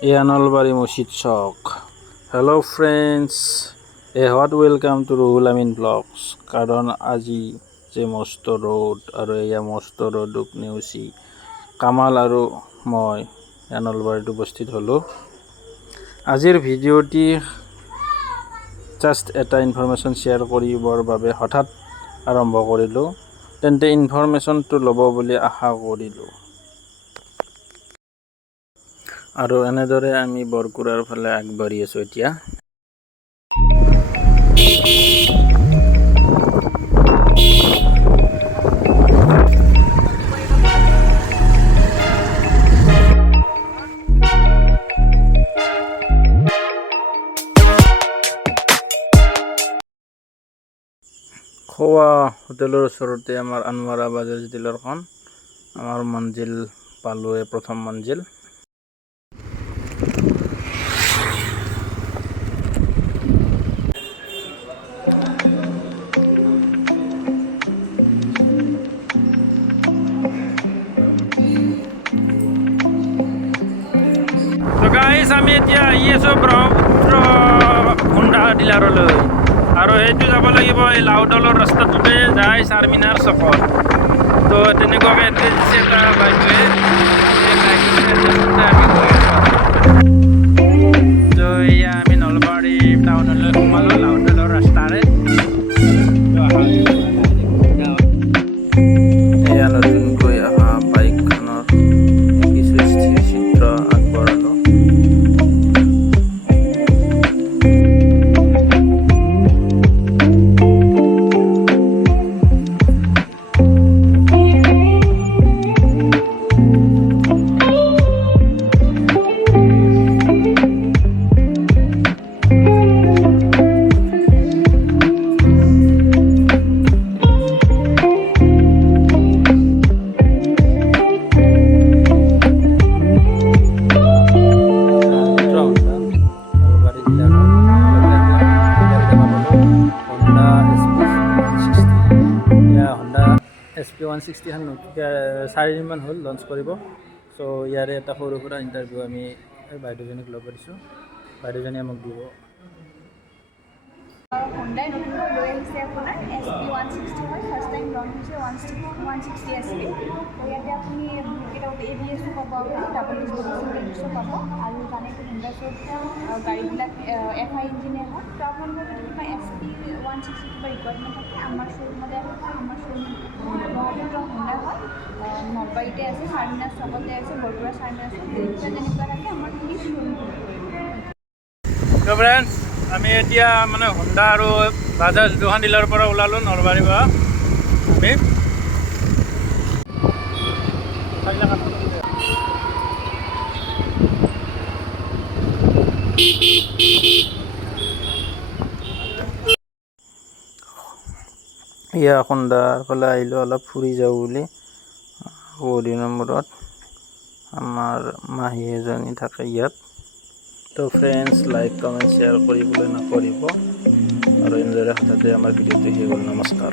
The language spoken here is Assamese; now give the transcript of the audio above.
Nalbari Mosjid Chowk. Hello friends, a hot welcome to Ruhul Amin Vlogs. Karon আজি যে মস্ত রোড আৰু এয়া মস্ত ৰোডক নেউচি কামাল আৰু মই নলবাৰীত উপস্থিত হলো। আজিৰ ভিডিঅ'টি জাষ্ট এটা ইনফৰমেশ্যন শ্বেয়াৰ কৰিবৰ বাবে হঠাৎ আৰম্ভ কৰিলো। তেন্তে ইনফৰমেশ্যনটো ল'ব বুলি আশা কৰিলো। আৰু এনেদৰে আমি বৰকুৰাৰ ফালে আগবাঢ়ি আছো এতিয়া। খোৱা হোটেলৰ ওচৰতে আমাৰ আনৱাৰা বাজাজ ডিলাৰখন। আমাৰ মঞ্জিল পালোৱে, প্ৰথম মঞ্জিল। তো গাইজ আমি এতিয়া আহি আছো ব্ৰহ্মপুত্ৰ হোণ্ডা ডিলাৰলৈ, আৰু সেইটো যাব লাগিব এই লাউডলৰ ৰাস্তাটোতে যায় চাৰমিনাৰ চকত। তো তেনেকুৱাকৈ এড্ৰেছ দিছে এটা বাইকে। তো এয়া আমি নলবাৰী টাউনলৈ সোমালো লাউডলৰ ৰাস্তাৰে। এয়া নতুনকৈ অহা বাইকখনৰ কিছু স্থিৰচিত্ৰ আগবঢ়ালো। SP160 4দিনমান হ'ল লঞ্চ কৰিব। চ' ইয়াৰে এটা সৰু সুৰা ইণ্টাৰভিউ আমি বাইদেউজনীক ল'ব দিছোঁ। বাইদেউজনীয়ে আমাক দিব। Hyundai নতুনকৈ লৈ আহিছে আপোনাৰ SP160 হয়। ফাৰ্ষ্ট টাইম লঞ্চ হৈছে 160 আছিলে। তো ইয়াতে আপুনি কেইটা ABS পাব, আপুনি ডাবল ডিস্ক পাব, আৰু জানেতো Hyundai গাড়ীবিলাক FI ইঞ্জিনে হয়। তো আপোনালোকৰ কিবা SP160 কিবা ৰিকুৱাৰমেণ্ট থাকে, আমাৰ শ্ব'ৰুমতে আছে। আমাৰ শ্ব'ৰুম ব্ৰহ্মপুত্ৰ Hyundai হয়, নলবাৰীতে আছে, চাৰমিনাৰ চকতে আছে, বৰকুৰা চাৰমিনাৰ চক। যেনেকুৱা থাকে আমাৰ প্লিজ শ্ব'ৰুমটো। ফ্ৰেণ্ডছ, আমি এতিয়া মানে হোণ্ডা আৰু বাজাজ দুখন ডিলাৰৰ পৰা ওলালোঁ নলবাৰীৰ পৰা। আমি এয়া হোণ্ডাৰ ফালে আহিলোঁ অলপ ফুৰি যাওঁ বুলি। বহু নম্বৰত আমাৰ মাহী এজনী থাকে ইয়াত। তো ফ্ৰেণ্ডছ, লাইক কমেণ্ট শ্বেয়াৰ কৰিবলৈ নকৰিব। আৰু এনেদৰে হঠাতে আমাৰ ভিডিঅ'টো শেষ হ'ল। নমস্কাৰ।